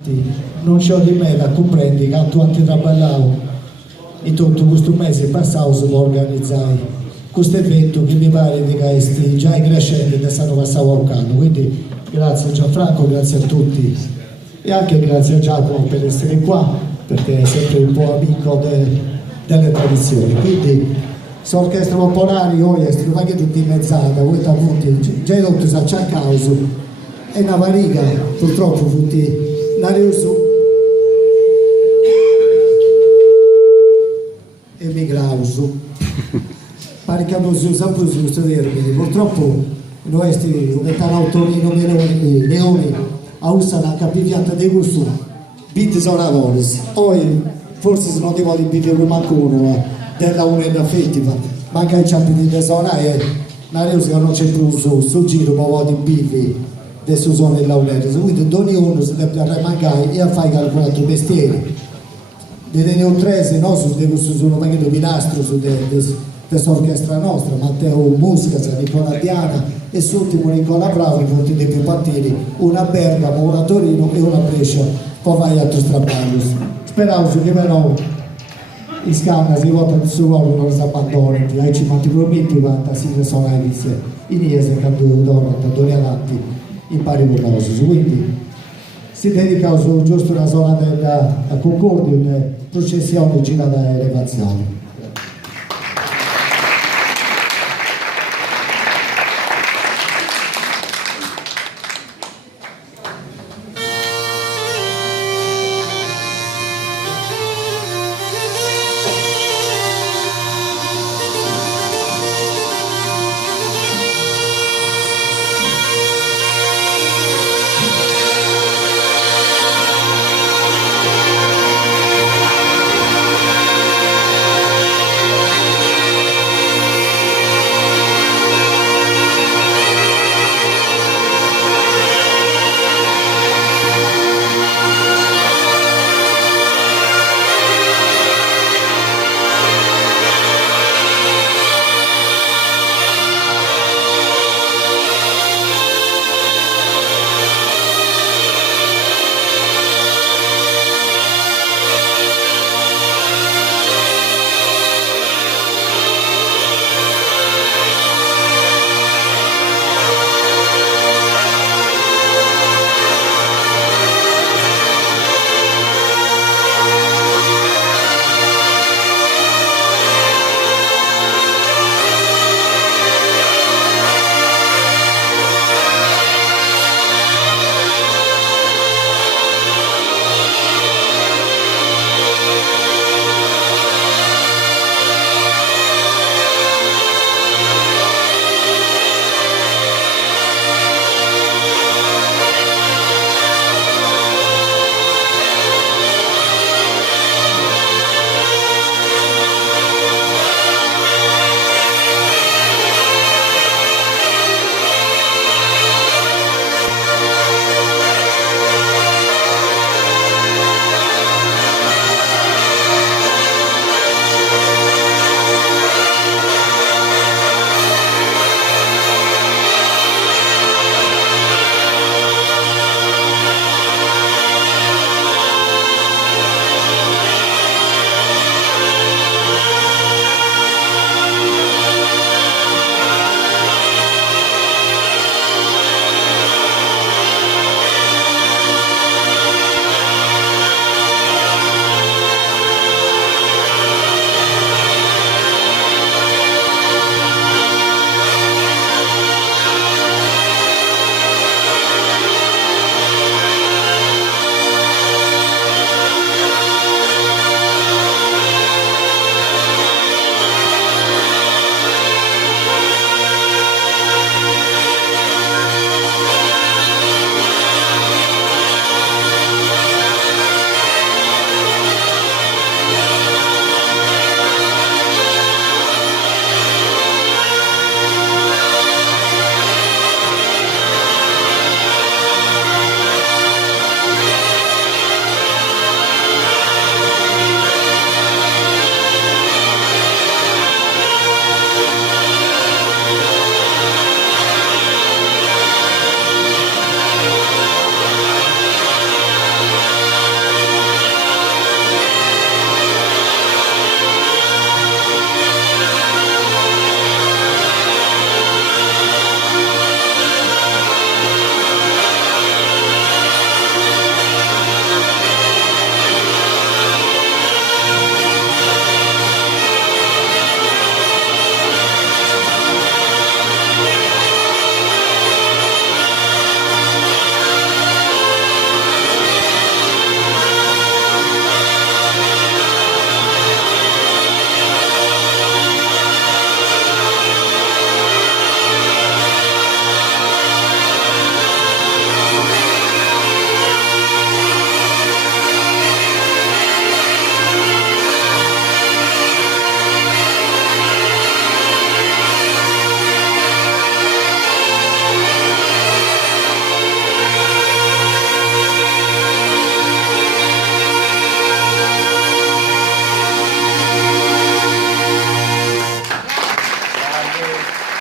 Non c'ho di me da comprendere che tu anche traballato in tutto questo mese passato per organizzare questo evento che mi pare di che già in crescente da stanno passando a Cano. Quindi grazie a Gianfranco, grazie a tutti e anche grazie a Giacomo per essere qua, perché è sempre un po' amico delle tradizioni. Quindi sono orchestra popolare, io sono anche tutti in mezzata, voi tavuti, già tutto sa c'è causa e una variga purtroppo tutti Nariuso emigrauso pare che abbiamo usato questo termine. Purtroppo noi stiamo autorino Leoni a usare la capigliata di questo bit sono volis poi forse non devo di bit manco uno della un'etta fettiva manca i ciampi di tesora e Nariuso non c'è più sul giro ma di bivi adesso sono in laureato, quindi ognuno si deve arremangare e a fare qualche mestiere. Ne ho 13, no? Sono un pilastro su questa orchestra nostra, Matteo Musica, Nicola Diana e sull'ultimo Nicola Bravo, i punti dei più partiti, una a Bergamo, una a Torino e una a Brescia, poi vai a altri straballos. Speravo che però in scambio si vota su loro non si abbandonano, ai ci manti prometti quanta si sono in Iese, quando avanti in pari con la quindi si dedica giusto una zona del Concordia, una processione gira da elevazione.